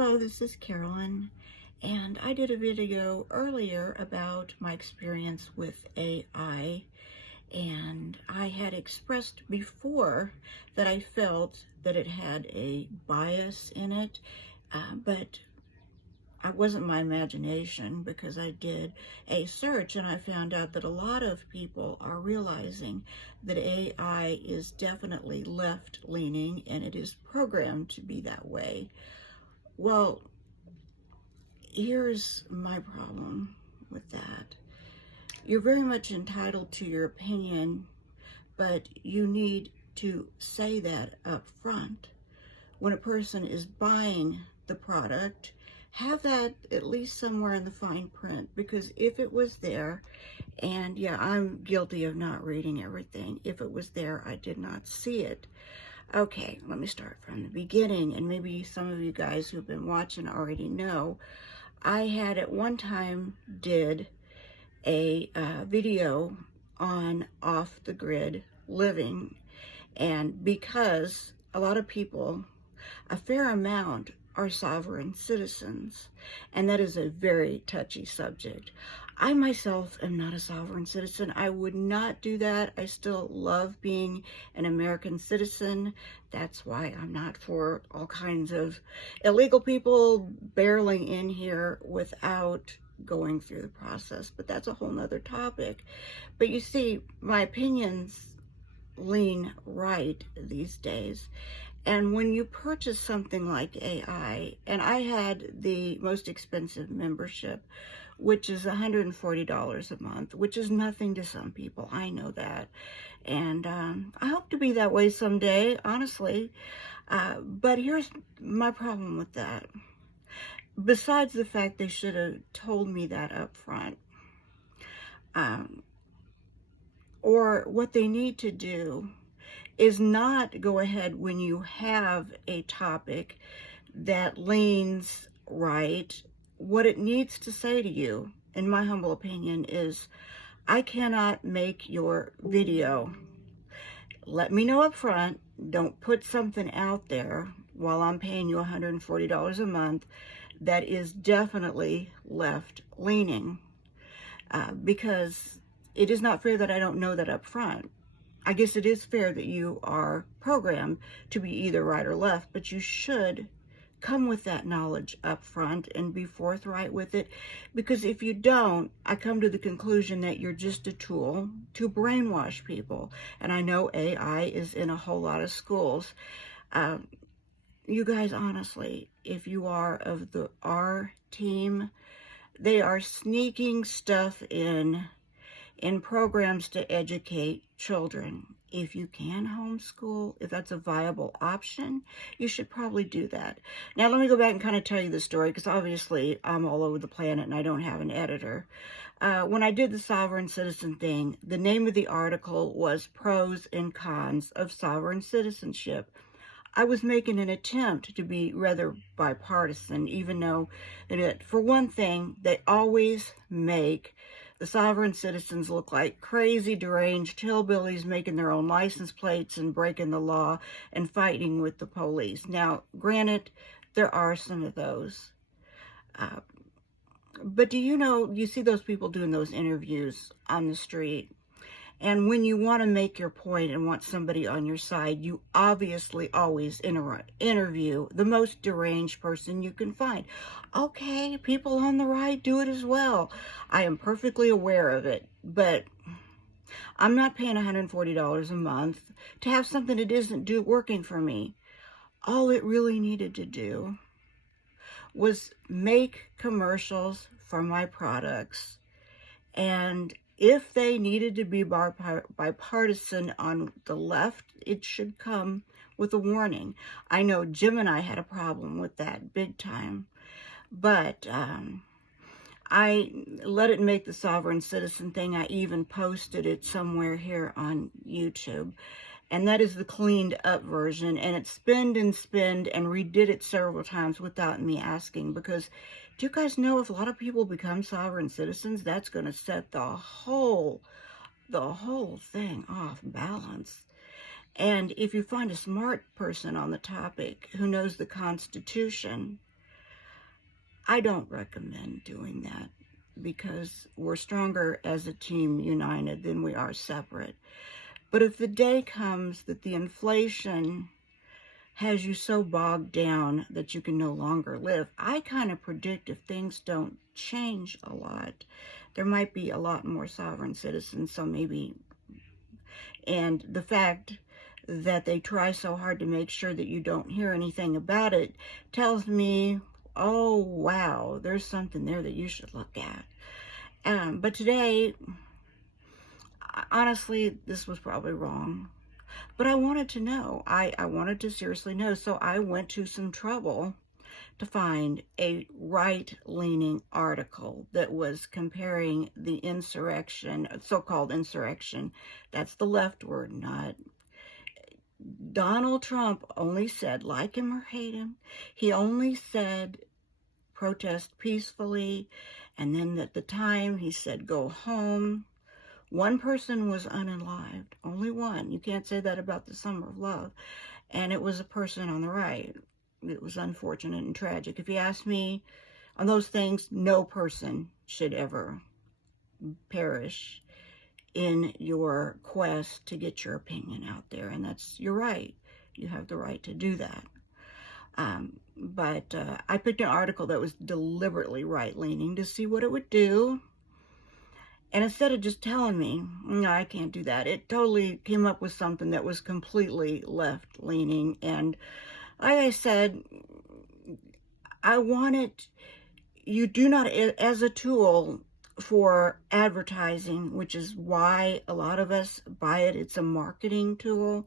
Hello, this is Carolyn, and I did a video earlier about my experience with AI, and I had expressed before that I felt that it had a bias in it, but it wasn't my imagination, because I did a search and I found out that a lot of people are realizing that AI is definitely left-leaning and it is programmed to be that way. Well, here's my problem with that. You're very much entitled to your opinion, but you need to say that up front. When a person is buying the product, have that at least somewhere in the fine print, because if it was there, and yeah, I'm guilty of not reading everything. If it was there, I did not see it. Okay, let me start from the beginning, and maybe some of you guys who've been watching already know. I had at one time did a video on off-the-grid living, and because a lot of people, a fair amount, are sovereign citizens, and that is a very touchy subject. I myself am not a sovereign citizen. I would not do that. I still love being an American citizen. That's why I'm not for all kinds of illegal people barreling in here without going through the process. But that's a whole nother topic. But you see, my opinions lean right these days. And when you purchase something like AI, and I had the most expensive membership, which is $140 a month, which is nothing to some people. I know that. And I hope to be that way someday, honestly. But here's my problem with that. Besides the fact they should have told me that up front, or what they need to do is not go ahead when you have a topic that leans right. What it needs to say to you, in my humble opinion, is, I cannot make your video. Let me know up front. Don't put something out there while I'm paying you $140 a month that is definitely left-leaning, because it is not fair that I don't know that up front. I guess it is fair that you are programmed to be either right or left, but you should come with that knowledge up front and be forthright with it, because if you don't, I come to the conclusion that you're just a tool to brainwash people. And I know AI is in a whole lot of schools. You guys, honestly, if you are of the R team, they are sneaking stuff in programs to educate children. If you can homeschool, if that's a viable option, you should probably do that. Now, let me go back and kind of tell you the story, because obviously I'm all over the planet and I don't have an editor. When I did the sovereign citizen thing, the name of the article was Pros and Cons of Sovereign Citizenship. I was making an attempt to be rather bipartisan, even though, for one thing, they always make the sovereign citizens look like crazy, deranged hillbillies making their own license plates and breaking the law and fighting with the police. Now, granted, there are some of those. But do you know, you see those people doing those interviews on the street, and when you want to make your point and want somebody on your side, you obviously always interview the most deranged person you can find. Okay, people on the right do it as well. I am perfectly aware of it, but I'm not paying $140 a month to have something that isn't working for me. All it really needed to do was make commercials for my products, and if they needed to be bipartisan on the left, it should come with a warning. I know Jim and I had a problem with that big time, but I let it make the sovereign citizen thing. I even posted it somewhere here on YouTube, and that is the cleaned up version, and it spinned and redid it several times without me asking, because do you guys know, if a lot of people become sovereign citizens, that's going to set the whole thing off balance. And if you find a smart person on the topic who knows the Constitution, I don't recommend doing that because we're stronger as a team united than we are separate. But if the day comes that the inflation has you so bogged down that you can no longer live, I kind of predict if things don't change a lot, there might be a lot more sovereign citizens. So maybe, and the fact that they try so hard to make sure that you don't hear anything about it tells me, oh wow, there's something there that you should look at. But today, honestly, this was probably wrong. But I wanted to know. I wanted to seriously know. So I went to some trouble to find a right-leaning article that was comparing the insurrection, so-called insurrection. That's the left word, not Donald Trump only said, like him or hate him, he only said protest peacefully, and then at the time he said go home. One person was unalived, only one. You can't say that about the Summer of Love. And it was a person on the right. It was unfortunate and tragic. If you ask me on those things, no person should ever perish in your quest to get your opinion out there. And that's your right. You have the right to do that. But I picked an article that was deliberately right-leaning to see what it would do. And instead of just telling me, no, I can't do that, it totally came up with something that was completely left-leaning. And like I said, I want it, you do not, as a tool for advertising, which is why a lot of us buy it. It's a marketing tool.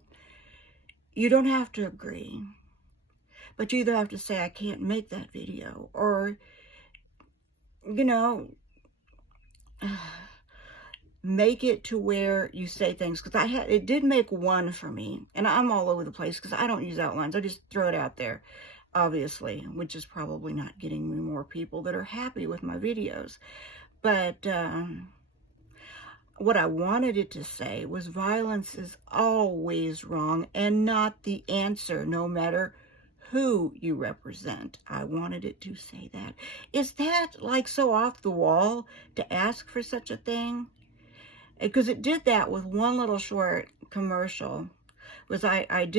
You don't have to agree, but you either have to say, I can't make that video, or, you know, make it to where you say things. Because it did make one for me, and I'm all over the place because I don't use outlines. I just throw it out there, obviously, which is probably not getting me more people that are happy with my videos. But what I wanted it to say was violence is always wrong and not the answer, no matter who you represent. I wanted it to say that. Is that like so off the wall to ask for such a thing? Because it did that with one little short commercial. Was I had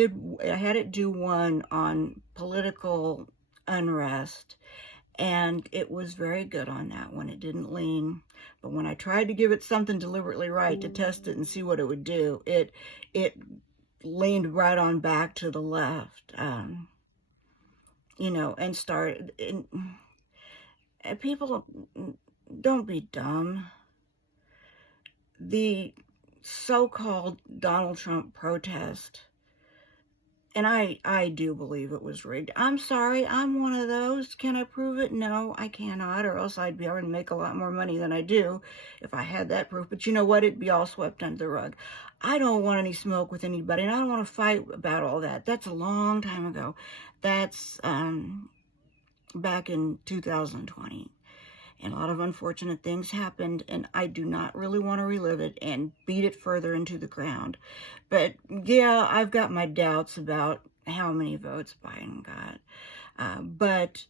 it do one on political unrest, and it was very good on that one. It didn't lean. But when I tried to give it something deliberately right to test it and see what it would do, it leaned right on back to the left, you know, and started. And people, don't be dumb. The so-called Donald Trump protest, and I do believe it was rigged. I'm sorry, I'm one of those. Can I prove it? No, I cannot, or else I'd be able to make a lot more money than I do if I had that proof. But you know what? It'd be all swept under the rug. I don't want any smoke with anybody, and I don't want to fight about all that. That's a long time ago. That's back in 2020. And a lot of unfortunate things happened, and I do not really want to relive it and beat it further into the ground. But yeah, I've got my doubts about how many votes Biden got. But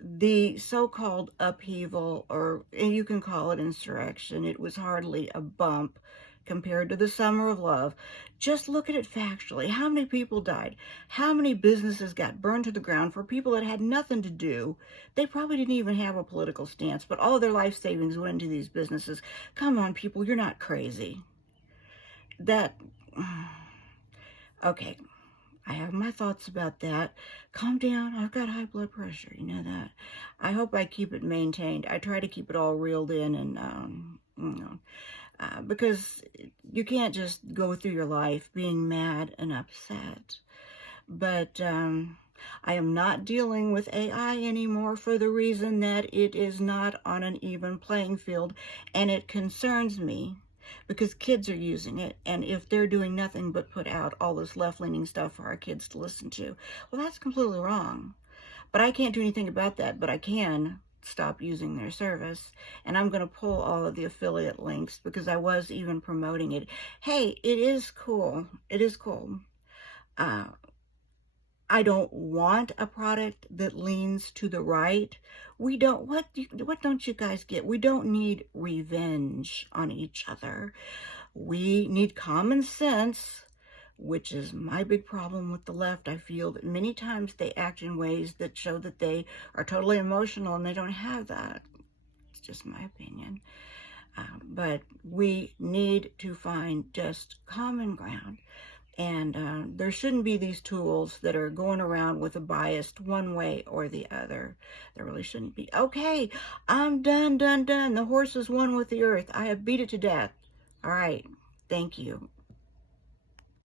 the so-called upheaval, or you can call it insurrection, it was hardly a bump compared to the Summer of Love. Just look at it factually. How many people died? How many businesses got burned to the ground for people that had nothing to do? They probably didn't even have a political stance, but all their life savings went into these businesses. Come on, people, you're not crazy. Okay, I have my thoughts about that. Calm down. I've got high blood pressure. You know that. I hope I keep it maintained. I try to keep it all reeled in, and, you know, because you can't just go through your life being mad and upset. But I am not dealing with AI anymore for the reason that it is not on an even playing field, and it concerns me because kids are using it, and if they're doing nothing but put out all this left-leaning stuff for our kids to listen to, well, that's completely wrong. But I can't do anything about that, but I can stop using their service, and I'm going to pull all of the affiliate links because I was even promoting it. Hey, it is cool. It is cool. I don't want a product that leans to the right. We don't, what don't you guys get? We don't need revenge on each other. We need common sense, which is my big problem with the left. I feel that many times they act in ways that show that they are totally emotional, and they don't have that. It's just my opinion. But we need to find just common ground. And there shouldn't be these tools that are going around with a bias one way or the other. There really shouldn't be. Okay, I'm done. The horse is one with the earth. I have beat it to death. All right. Thank you.